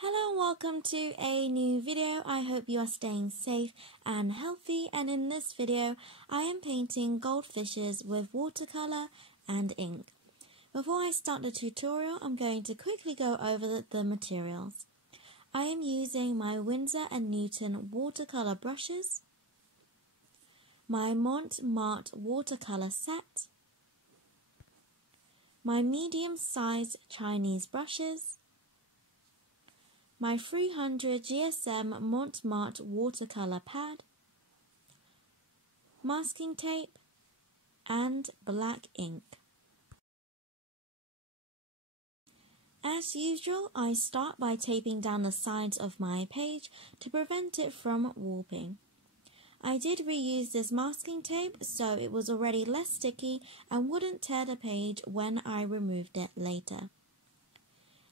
Hello and welcome to a new video. I hope you are staying safe and healthy, and in this video I am painting goldfishes with watercolor and ink. Before I start the tutorial, I'm going to quickly go over the materials. I am using my Winsor & Newton watercolor brushes, my Montmartre watercolor set, my medium-sized Chinese brushes, my 300 GSM Montmartre watercolor pad, masking tape, and black ink. As usual, I start by taping down the sides of my page to prevent it from warping. I did reuse this masking tape so it was already less sticky and wouldn't tear the page when I removed it later.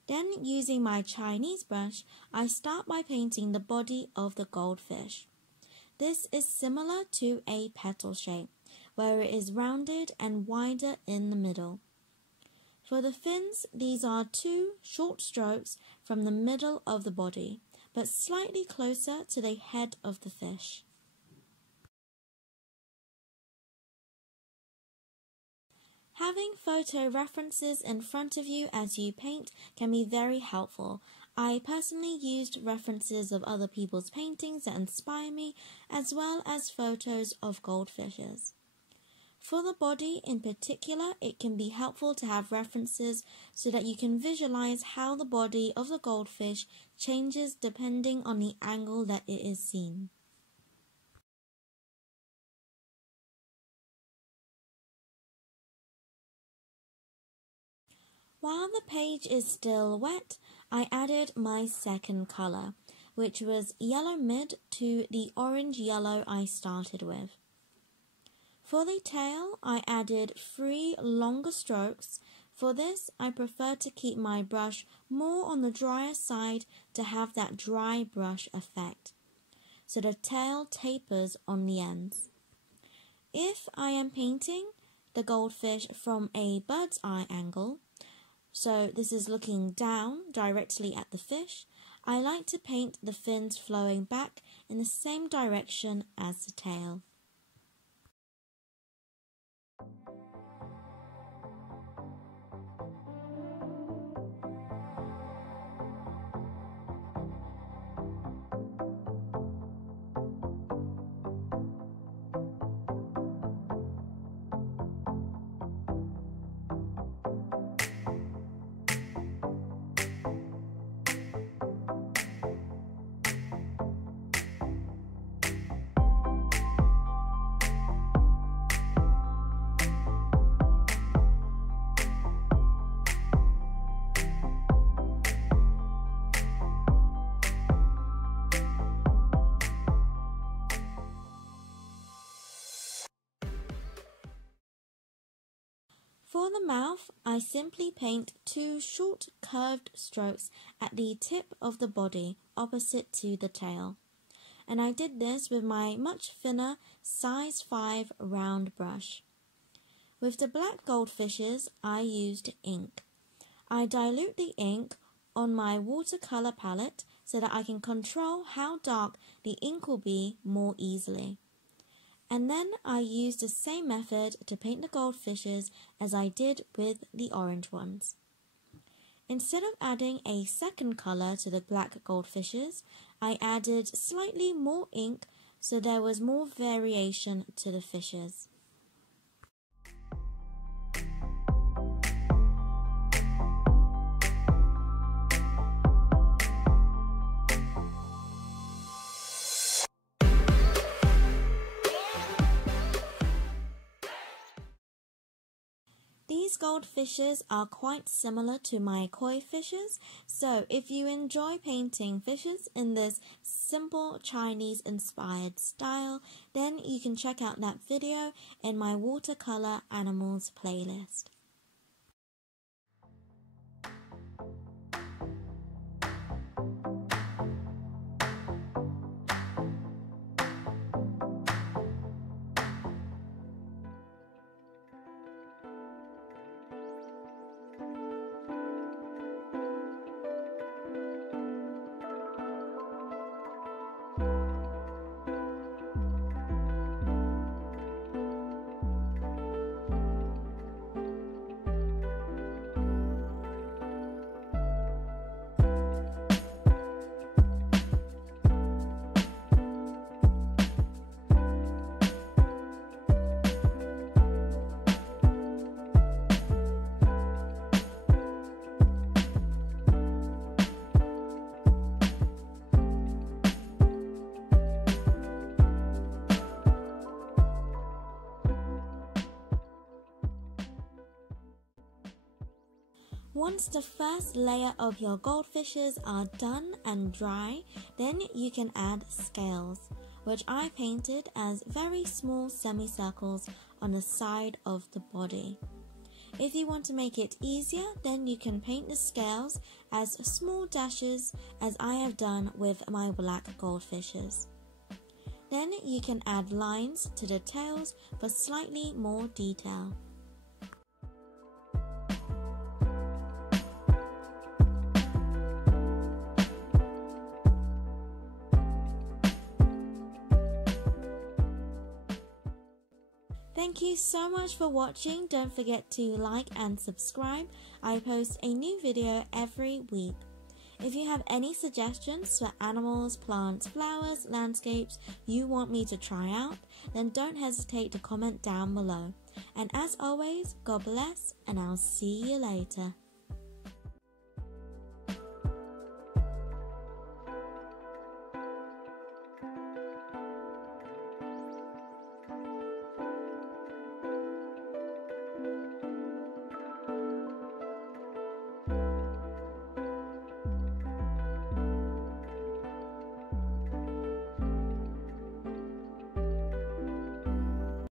Then, using my Chinese brush, I start by painting the body of the goldfish. This is similar to a petal shape, where it is rounded and wider in the middle. For the fins, these are two short strokes from the middle of the body, but slightly closer to the head of the fish. Having photo references in front of you as you paint can be very helpful. I personally used references of other people's paintings that inspire me, as well as photos of goldfishes. For the body in particular, it can be helpful to have references so that you can visualize how the body of the goldfish changes depending on the angle that it is seen. While the page is still wet, I added my second colour, which was yellow mid to the orange yellow I started with. For the tail, I added 3 longer strokes. For this, I prefer to keep my brush more on the drier side to have that dry brush effect, so the tail tapers on the ends. If I am painting the goldfish from a bird's eye angle, so this is looking down directly at the fish, I like to paint the fins flowing back in the same direction as the tail. For the mouth, I simply paint 2 short curved strokes at the tip of the body opposite to the tail. And I did this with my much thinner size 5 round brush. With the black goldfishes, I used ink. I dilute the ink on my watercolor palette so that I can control how dark the ink will be more easily. And then I used the same method to paint the goldfishes as I did with the orange ones. Instead of adding a second colour to the black goldfishes, I added slightly more ink so there was more variation to the fishes. These goldfishes are quite similar to my koi fishes, so if you enjoy painting fishes in this simple Chinese-inspired style, then you can check out that video in my watercolor animals playlist. Once the first layer of your goldfishes are done and dry, then you can add scales, which I painted as very small semicircles on the side of the body. If you want to make it easier, then you can paint the scales as small dashes, as I have done with my black goldfishes. Then you can add lines to the tails for slightly more detail. Thank you so much for watching. Don't forget to like and subscribe. I post a new video every week. If you have any suggestions for animals, plants, flowers, landscapes you want me to try out, then don't hesitate to comment down below. And as always, God bless, and I'll see you later.